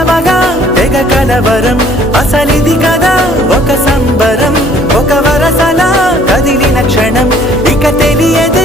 పిలవగా తెగ కలవరం అసలిది కదా ఒక సంబరం ఒక వరసలా కదిలిన క్షణం ఇక తెలియదే